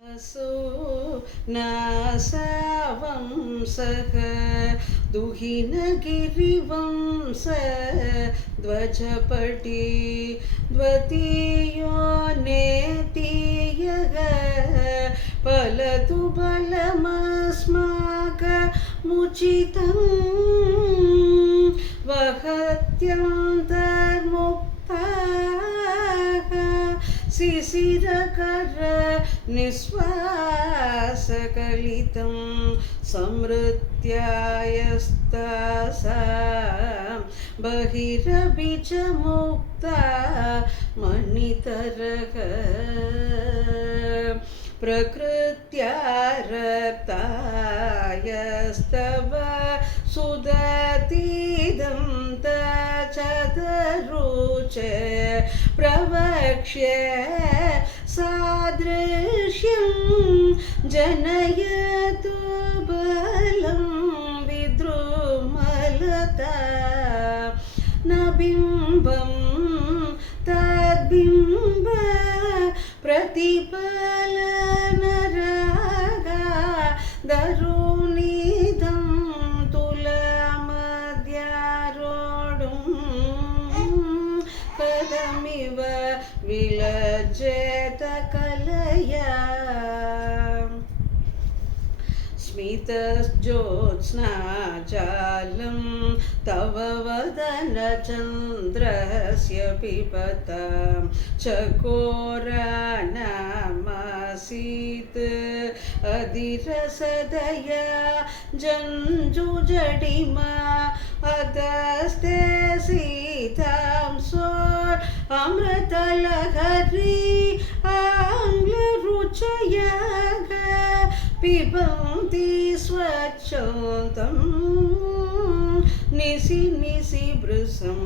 असो नासावंसः दुहिनगिरिवंस ध्वजपटी द्वितीयो नेतीयः फलतु बलमस्माकमुचितं वहत्यन्तर्मुक्ताः शिशिरकर निःश्वासकलितं समृत्यायस्तासां बहिरपि च मुक्ता मणितरः प्रकृत्या रक्तायस्तव सुदतीदं तचतरुच प्रवक्ष्य सादृश्यं जनयतु बलं विद्रुमलता न बिम्बं तद्बिम्ब प्रतिफलनरागा दरुनिदं तुलमद्यारोढुं कदमिव विलज्जेत कलया स्मितज्योत्स्नाजालं तव वदनचन्द्रस्य पिबतां चकोरानामासीत् अधिरसदया जञ्जुजडिमा अधस्ते सीतां सोर् अमृतलहरी आङ्ग्लरुचयः पिबन्ति स्वच्छन्तं निसि निसि वृषं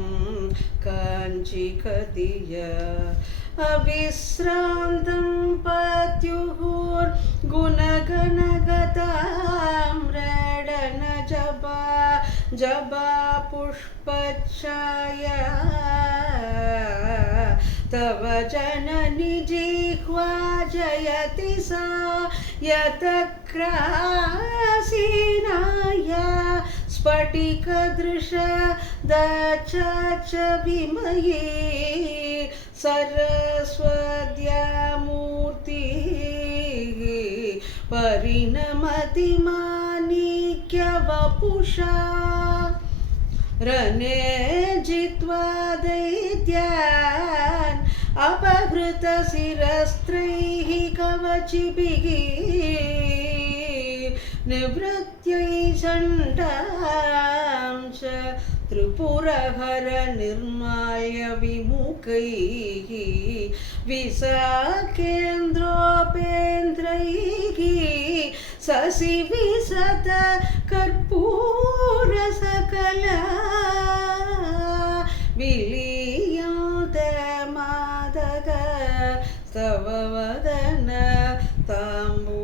काञ्चिकदिया अविश्रान्तं पत्युर्गुणगणगतां रडनजबा जबा पुष्पच्छाया तव जननि जिह्वा जयति सा यतक्रासीनाया स्फटिकदृश दच विमये सरस्वत्या मूर्तिः परिणमति माणिक्यवपुषा रणे जित्वा दैत्यान् अपहृतशिरस्त्रैः कवचिभिः निवृत्यै चण्डां च त्रिपुरहर निर्माल्य विमुखैः विशाखेन्द्रोपेन्द्रैः शशि विशत कर्पूरसकला विलीयन्ते मादक तव वदन ताम्बूलकपला